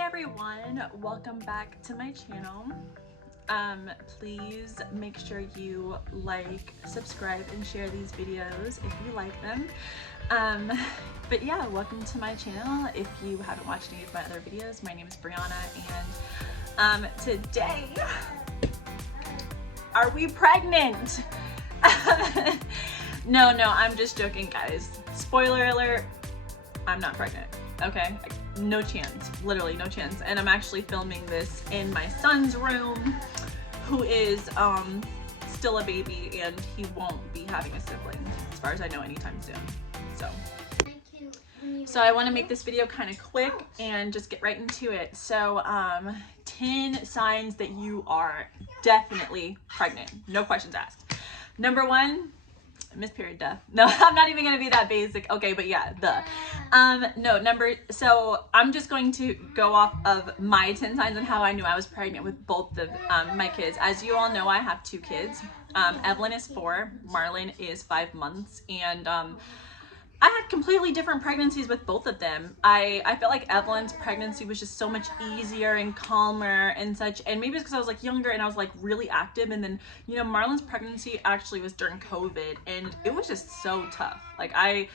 everyone, welcome back to my channel. Please make sure you like, subscribe, and share these videos if you like them. But yeah, welcome to my channel. If you haven't watched any of my other videos, my name is Brianna, and today, are we pregnant? No, I'm just joking, guys. Spoiler alert, I'm not pregnant, okay? No chance, literally no chance. And I'm actually filming this in my son's room, who is still a baby, and he won't be having a sibling, as far as I know, anytime soon. So I want to make this video kind of quick and just get right into it. So 10 signs that you are definitely pregnant, no questions asked. Number 1, missed period, duh. No, I'm not even gonna be that basic. Okay, but yeah, so I'm just going to go off of my 10 signs on how I knew I was pregnant with both of my kids. As you all know, I have 2 kids. Evelyn is 4, Marlon is 5 months, and I had completely different pregnancies with both of them. I felt like Evelyn's pregnancy was just so much easier and calmer and such, and maybe it's because I was like younger and I was like really active. And then, you know, Marlon's pregnancy actually was during COVID, and it was just so tough. Like I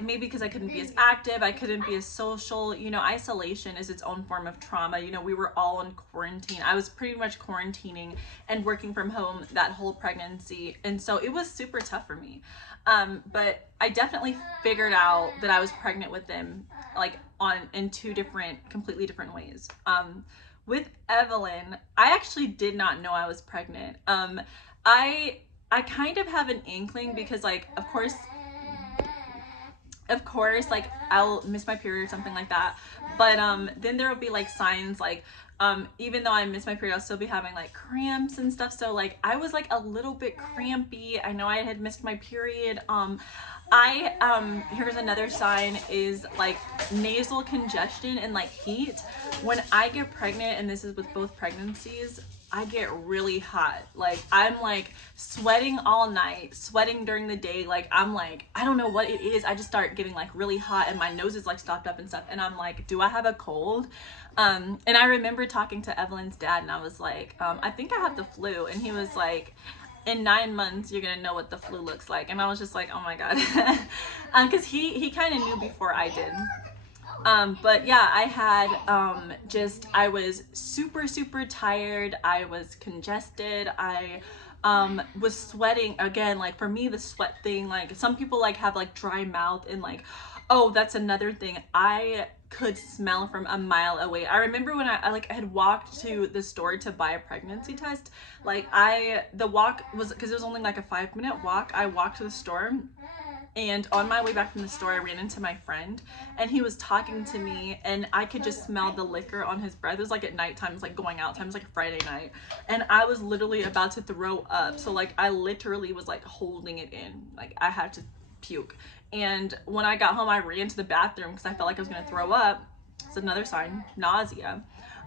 maybe because I couldn't be as active, I couldn't be as social. You know, isolation is its own form of trauma. You know, we were all in quarantine. I was pretty much quarantining and working from home that whole pregnancy, and so it was super tough for me. But I definitely figured out that I was pregnant with them, like in 2 completely different ways. With Evelyn, I actually did not know I was pregnant. I kind of have an inkling because, like, of course, like, I'll miss my period or something like that. But then there will be like signs like, even though I miss my period, I'll still be having like cramps and stuff. So like I was like a little bit crampy. I know I had missed my period. Here's another sign is like nasal congestion and like heat. When I get pregnant, and this is with both pregnancies, I get really hot. Like I'm like sweating all night, sweating during the day. Like I'm like, I don't know what it is. I just start getting like really hot, and my nose is like stopped up and stuff. And I'm like, do I have a cold? And I remember talking to Evelyn's dad, and I was like, I think I have the flu. And he was like, in 9 months, you're gonna know what the flu looks like. And I was just like, oh my God. Cause he kind of knew before I did. But yeah, I had, I was super tired. I was congested. I, was sweating again. Like for me, the sweat thing, like some people like have like dry mouth, and like, oh, that's another thing. I could smell from a mile away. I remember when I had walked to the store to buy a pregnancy test. Like the walk was, cause it was only like a 5-minute walk. I walked to the store, and on my way back from the store, I ran into my friend, and he was talking to me, and I could just smell the liquor on his breath. It was like at nighttime, it's like going out time, it was like a Friday night, and I was literally about to throw up. So like I literally was like holding it in, like I had to puke. And when I got home, I ran to the bathroom because I felt like I was gonna throw up. It's another sign, nausea.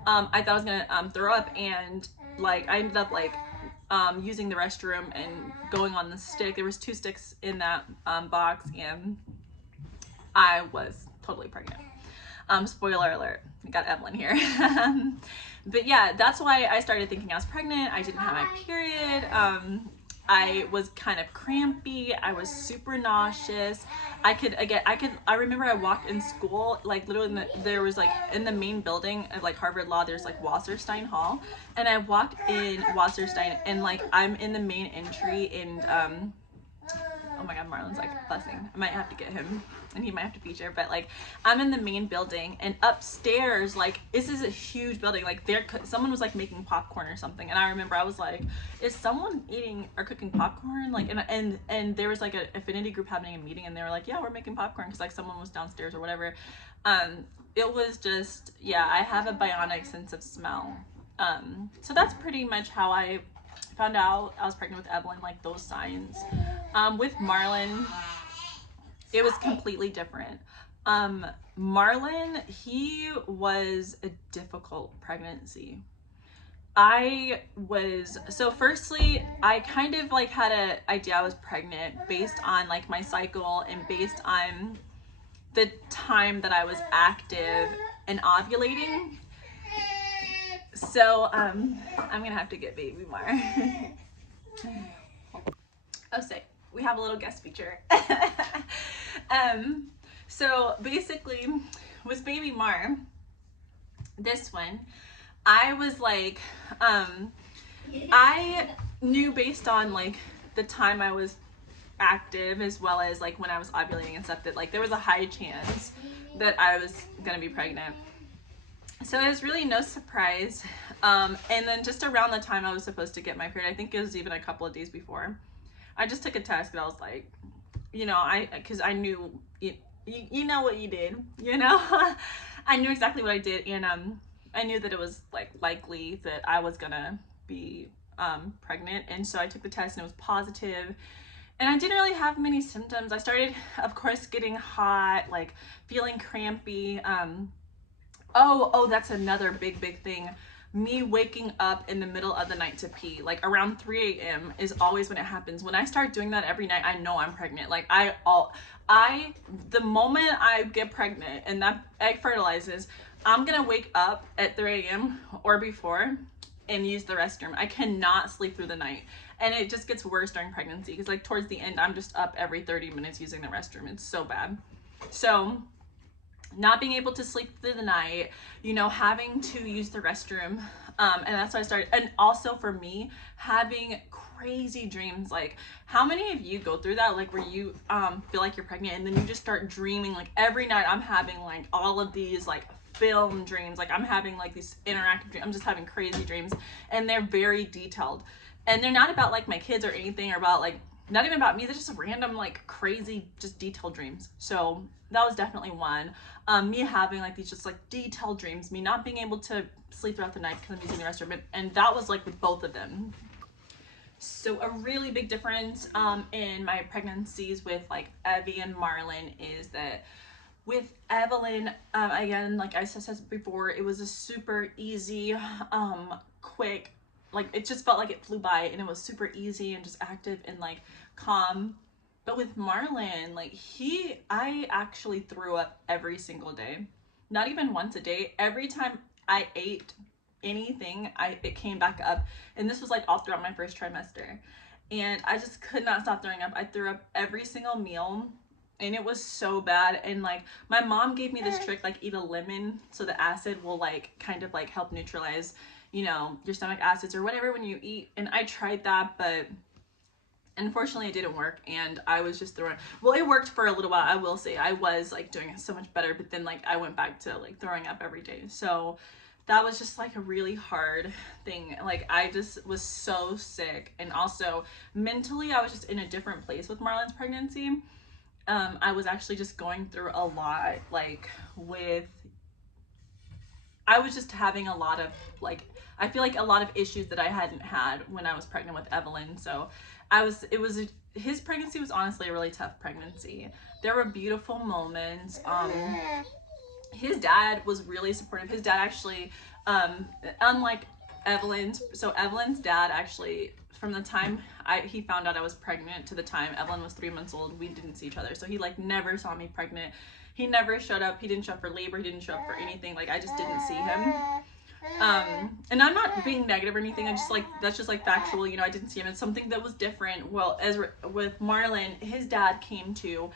I thought I was gonna throw up, and like I ended up like using the restroom and going on the stick. There was 2 sticks in that box, and I was totally pregnant. Spoiler alert, I got Evelyn here. But yeah, that's why I started thinking I was pregnant. I didn't have my period. I was kind of crampy. I was super nauseous. I remember I walked in school, like literally there was like in the main building of like Harvard Law, there's like Wasserstein Hall. And I walked in Wasserstein, and like I'm in the main entry, and oh my God, Marlon's like fussing. I might have to get him, and he might have to feature, but like I'm in the main building, and upstairs, like this is a huge building, like someone was like making popcorn or something. And I remember I was like, is someone eating or cooking popcorn? Like, and there was like an affinity group having a meeting, and they were like, yeah, we're making popcorn, because like someone was downstairs or whatever. It was just, yeah, I have a bionic sense of smell. So that's pretty much how I found out I was pregnant with Evelyn, like those signs. With Marlon, it was completely different. Marlon, he was a difficult pregnancy. So firstly, I kind of like had an idea I was pregnant based on like my cycle, and based on the time that I was active and ovulating. So I'm gonna have to get baby Mar. Oh, say we have a little guest feature. So basically, with baby Mar, this one, I was like, I knew based on like the time I was active as well as like when I was ovulating and stuff that like there was a high chance that I was gonna be pregnant. So it was really no surprise. And then just around the time I was supposed to get my period, I think it was even a couple of days before, I just took a test and I was like, you know, because I knew, you know what you did, you know? I knew exactly what I did, and I knew that it was like likely that I was gonna be pregnant, and so I took the test and it was positive. And I didn't really have many symptoms. I started, of course, getting hot, like feeling crampy. Oh, that's another big thing. Me waking up in the middle of the night to pee, like around 3 a.m. is always when it happens. When I start doing that every night, I know I'm pregnant. Like the moment I get pregnant and that egg fertilizes, I'm gonna wake up at 3 a.m. or before and use the restroom. I cannot sleep through the night. And it just gets worse during pregnancy because like towards the end, I'm just up every 30 minutes using the restroom. It's so bad. So not being able to sleep through the night, you know, having to use the restroom. And that's why I started. And also for me, having crazy dreams. Like, how many of you go through that? Like where you feel like you're pregnant and then you just start dreaming. Like every night I'm having like all of these like film dreams. Like I'm having like these interactive dreams. I'm just having crazy dreams and they're very detailed. And they're not about like my kids or anything, or about like, not even about me. They're just random, like crazy, just detailed dreams. So that was definitely one. Me having like these just like detailed dreams, me not being able to sleep throughout the night because I'm using the restroom. And that was like with both of them. So a really big difference in my pregnancies with like Evie and Marlon is that with Evelyn, again, like I said before, it was a super easy, quick, like it just felt like it flew by and it was super easy and just active and like calm. But with Marlon, like I actually threw up every single day. Not even once a day. Every time I ate anything, it came back up. And this was like all throughout my first trimester. And I just could not stop throwing up. I threw up every single meal. And it was so bad. And like my mom gave me this trick, like eat a lemon so the acid will like kind of like help neutralize, you know, your stomach acids or whatever when you eat. And I tried that, but unfortunately it didn't work. And I was just throwing, well, it worked for a little while. I will say I was like doing so much better, but then like I went back to like throwing up every day. So that was just like a really hard thing. Like I just was so sick. And also mentally I was just in a different place with Marlon's pregnancy. I was actually just going through a lot, like I was just having a lot of like, I feel like a lot of issues that I hadn't had when I was pregnant with Evelyn. So his pregnancy was honestly a really tough pregnancy. There were beautiful moments. His dad was really supportive. His dad actually, unlike Evelyn's, so Evelyn's dad actually, from the time he found out I was pregnant to the time Evelyn was 3 months old, we didn't see each other. So he like never saw me pregnant. He never showed up. He didn't show up for labor. He didn't show up for anything. Like I just didn't see him. And I'm not being negative or anything. I just like, that's just like factual, you know, I didn't see him. It's something that was different. Well, as with Marlon, his dad came to,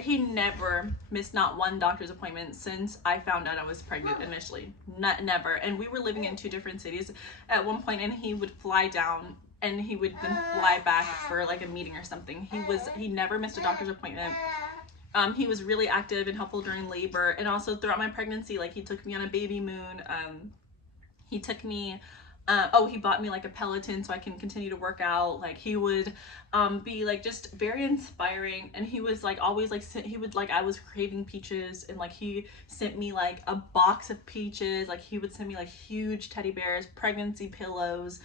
he never missed not one doctor's appointment since I found out I was pregnant initially. Never. And we were living in 2 different cities at one point, and he would fly down and he would then fly back for like a meeting or something. He never missed a doctor's appointment. He was really active and helpful during labor, and also throughout my pregnancy. Like he took me on a baby moon. He took me, he bought me like a Peloton so I can continue to work out. Like he would be like just very inspiring, and he was like always like, he would like, I was craving peaches, and like he sent me like a box of peaches. Like he would send me like huge teddy bears, pregnancy pillows.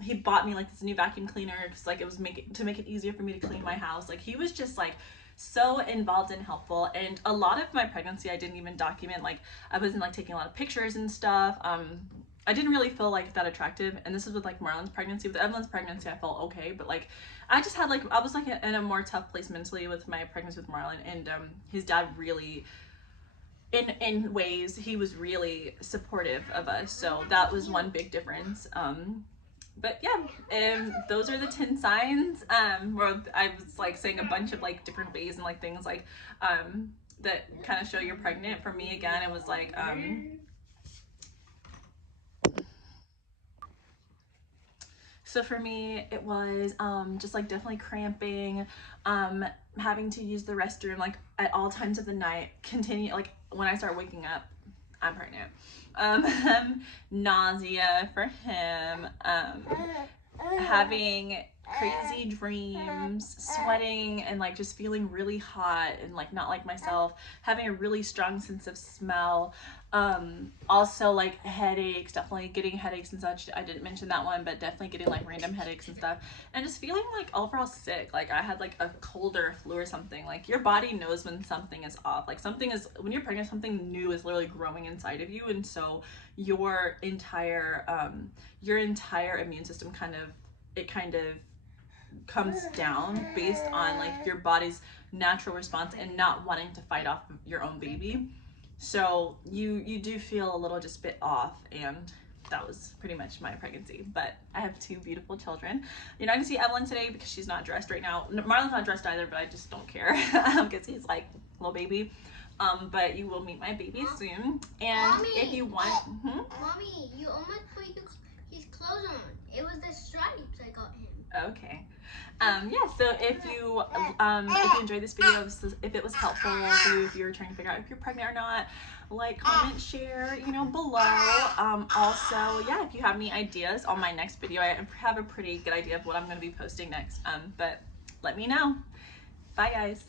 He bought me like this new vacuum cleaner because like it was to make it easier for me to clean my house. Like he was just like so involved and helpful. And a lot of my pregnancy I didn't even document. Like I wasn't like taking a lot of pictures and stuff. I didn't really feel like that attractive. And this is with like Marlon's pregnancy. With Evelyn's pregnancy I felt okay, but like I just had like, I was like in a more tough place mentally with my pregnancy with Marlon. And his dad really in ways he was really supportive of us, so that was one big difference. But yeah, those are the 10 signs. Where I was like saying a bunch of like different ways and like things like that kind of show you're pregnant. For me, again, it was like so for me, it was just like definitely cramping, having to use the restroom like at all times of the night. Continue like when I start waking up, I'm pregnant. Nausea for him. Having crazy dreams, sweating, and like just feeling really hot and like not like myself, having a really strong sense of smell. Also like headaches, definitely getting headaches and such. I didn't mention that one, but definitely getting like random headaches and stuff, and just feeling like overall sick, like I had like a cold or a flu or something. Like your body knows when something is off, like something is, when you're pregnant, something new is literally growing inside of you, and so your entire immune system kind of comes down based on like your body's natural response and not wanting to fight off your own baby. So you do feel a little just bit off, and that was pretty much my pregnancy. But I have two beautiful children. You're not gonna see Evelyn today because she's not dressed right now. Marlon's not dressed either, but I just don't care because he's like a little baby. But you will meet my baby soon. And Mommy, if you want, Mommy, you almost put his clothes on. It was the stripes I got him. Okay. Yeah, so if you enjoyed this video, if it was helpful for you, if you're trying to figure out if you're pregnant or not, like, comment, share, below. Also, yeah, if you have any ideas on my next video, I have a pretty good idea of what I'm going to be posting next. But let me know. Bye, guys.